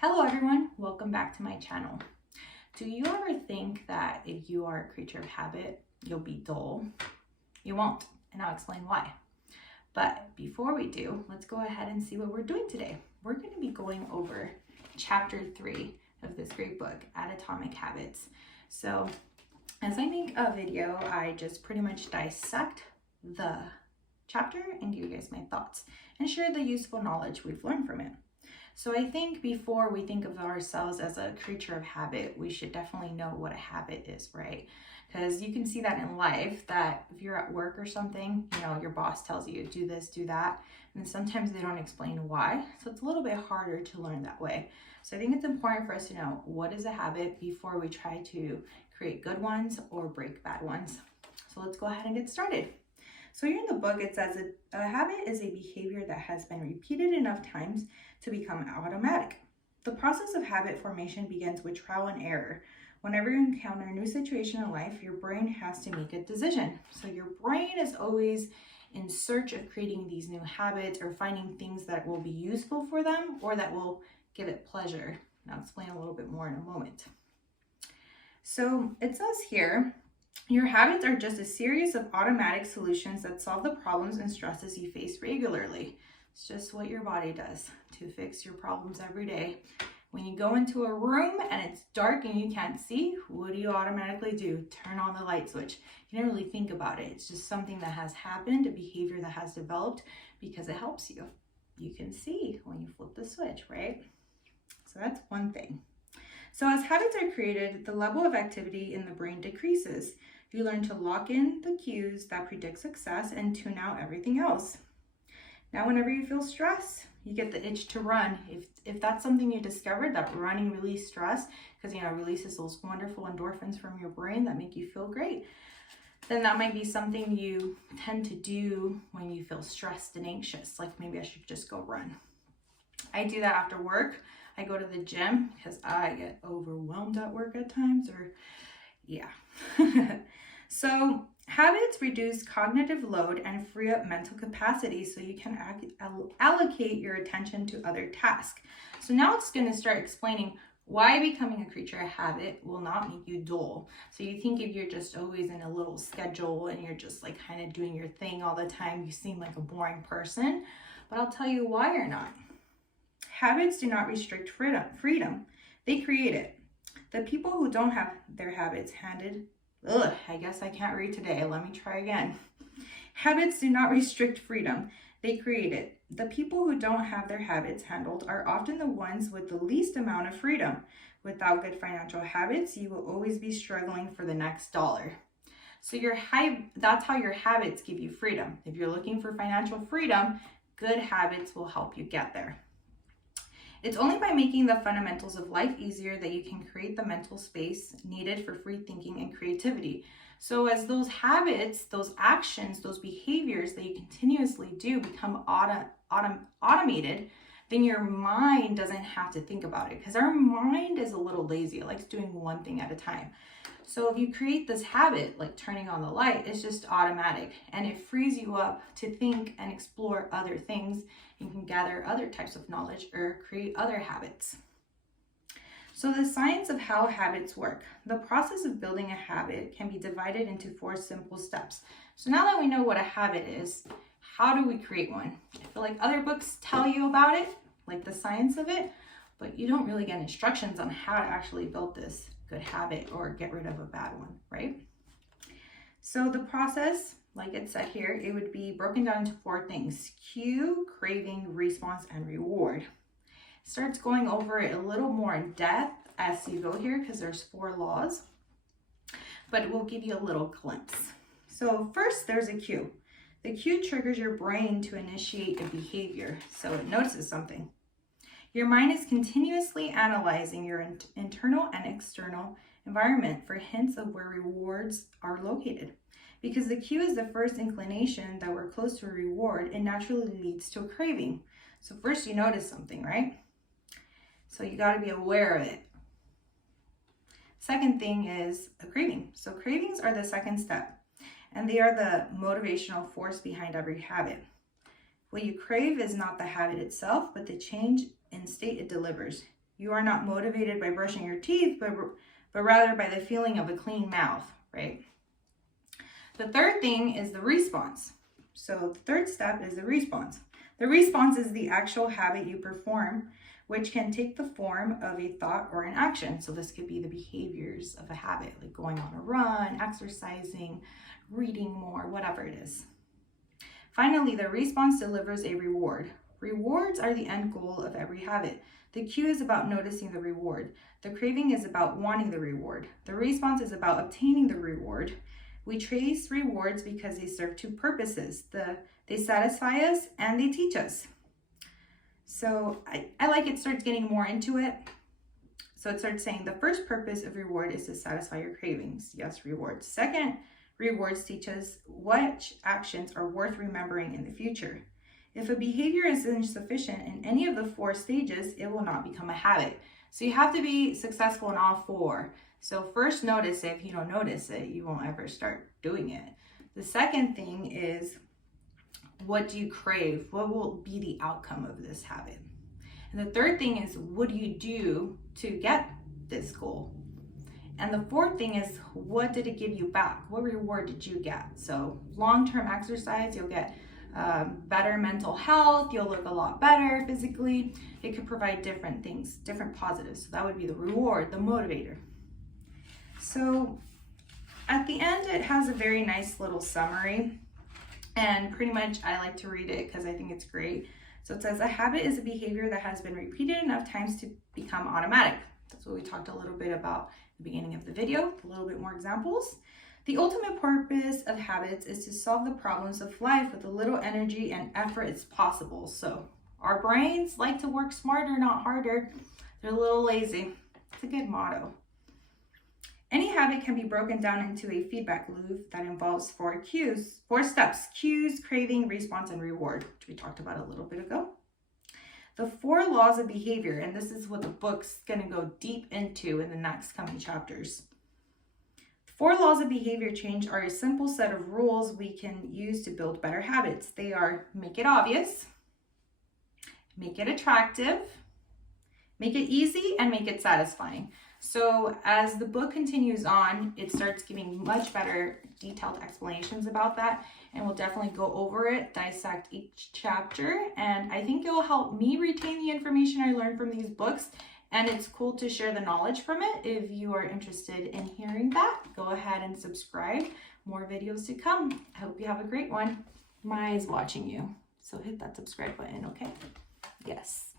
Hello everyone, welcome back to my channel. Do you ever think that if you are a creature of habit, you'll be dull? You won't, and I'll explain why. But before we do, let's go ahead and see what we're doing today. We're going to be going over chapter 3 of this great book, Atomic Habits. So as I make a video, I just pretty much dissect the chapter and give you guys my thoughts and share the useful knowledge we've learned from it. So I think before we think of ourselves as a creature of habit, we should definitely know what a habit is, right? Because you can see that in life, that if you're at work or something, your boss tells you do this, do that, and sometimes they don't explain why. So it's a little bit harder to learn that way. So I think it's important for us to know what is a habit before we try to create good ones or break bad ones. So let's go ahead and get started. So here in the book, it says a habit is a behavior that has been repeated enough times to become automatic. The process of habit formation begins with trial and error. Whenever you encounter a new situation in life, your brain has to make a decision. So your brain is always in search of creating these new habits or finding things that will be useful for them or that will give it pleasure. And I'll explain a little bit more in a moment. So it says here, your habits are just a series of automatic solutions that solve the problems and stresses you face regularly. It's just what your body does to fix your problems every day. When you go into a room and it's dark and you can't see, what do you automatically do? Turn on the light switch. You don't really think about it. It's just something that has happened, a behavior that has developed because it helps you. You can see when you flip the switch, right? So that's one thing. So as habits are created, the level of activity in the brain decreases. You learn to lock in the cues that predict success and tune out everything else. Now, whenever you feel stress, you get the itch to run. If that's something you discovered, that running relieses stress, because releases those wonderful endorphins from your brain that make you feel great, then that might be something you tend to do when you feel stressed and anxious, like maybe I should just go run. I do that after work. I go to the gym because I get overwhelmed at work at times, So habits reduce cognitive load and free up mental capacity so you can allocate your attention to other tasks. So now it's going to start explaining why becoming a creature of habit will not make you dull. So you think if you're just always in a little schedule and you're just like kind of doing your thing all the time, you seem like a boring person. But I'll tell you why you're not. Habits do not restrict freedom. They create it. The people who don't have their habits I guess I can't read today. Let me try again. Habits do not restrict freedom. They create it. The people who don't have their habits handled are often the ones with the least amount of freedom. Without good financial habits, you will always be struggling for the next dollar. So that's how your habits give you freedom. If you're looking for financial freedom, good habits will help you get there. It's only by making the fundamentals of life easier that you can create the mental space needed for free thinking and creativity. So as those habits, those actions, those behaviors that you continuously do become automated, then your mind doesn't have to think about it, because our mind is a little lazy. It likes doing one thing at a time. So if you create this habit, like turning on the light, it's just automatic and it frees you up to think and explore other things. You can gather other types of knowledge or create other habits. So the science of how habits work. The process of building a habit can be divided into 4 simple steps. So now that we know what a habit is, how do we create one? I feel like other books tell you about it, like the science of it, but you don't really get instructions on how to actually build this good habit or get rid of a bad one, right? So the process, like it said here, it would be broken down into 4 things: cue, craving, response, and reward. It starts going over it a little more in depth as you go here because there's 4 laws, but it will give you a little glimpse. So first, there's a cue. The cue triggers your brain to initiate a behavior, so it notices something. Your mind is continuously analyzing your internal and external environment for hints of where rewards are located. Because the cue is the first inclination that we're close to a reward, it naturally leads to a craving. So first you notice something, right? So you got to be aware of it. Second thing is a craving. So cravings are the second step, and they are the motivational force behind every habit. What you crave is not the habit itself, but the change in state it delivers. You are not motivated by brushing your teeth, but rather by the feeling of a clean mouth, right? The third thing is the response. So the third step is the response. The response is the actual habit you perform, which can take the form of a thought or an action. So this could be the behaviors of a habit, like going on a run, exercising, reading more, whatever it is. Finally, the response delivers a reward. Rewards are the end goal of every habit. The cue is about noticing the reward. The craving is about wanting the reward. The response is about obtaining the reward. We trace rewards because they serve two purposes. They satisfy us and they teach us. So I like it starts getting more into it. So it starts saying the first purpose of reward is to satisfy your cravings. Yes, rewards. Second, rewards teach us which actions are worth remembering in the future. If a behavior is insufficient in any of the 4 stages, it will not become a habit. So you have to be successful in all 4. So first, notice it. If you don't notice it, you won't ever start doing it. The second thing is, what do you crave? What will be the outcome of this habit? And the third thing is, what do you do to get this goal? And the fourth thing is, what did it give you back? What reward did you get? So long-term exercise, you'll get better mental health. You'll look a lot better physically. It could provide different things, different positives. So that would be the reward, the motivator. So at the end, it has a very nice little summary. And pretty much I like to read it because I think it's great. So it says, a habit is a behavior that has been repeated enough times to become automatic. That's what we talked a little bit about at the beginning of the video, a little bit more examples. The ultimate purpose of habits is to solve the problems of life with a little energy and effort as possible. So our brains like to work smarter, not harder. They're a little lazy. It's a good motto. Any habit can be broken down into a feedback loop that involves 4 steps: cues, craving, response, and reward, which we talked about a little bit ago. The 4 laws of behavior, and this is what the book's going to go deep into in the next coming chapters. 4 laws of behavior change are a simple set of rules we can use to build better habits. They are: make it obvious, make it attractive, make it easy, and make it satisfying. So as the book continues on, it starts giving much better detailed explanations about that, and we'll definitely go over it, dissect each chapter, and I think it will help me retain the information I learned from these books, and it's cool to share the knowledge from it. If you are interested in hearing that, go ahead and subscribe. More videos to come. I hope you have a great one. My eye's watching you, so hit that subscribe button, okay? Yes.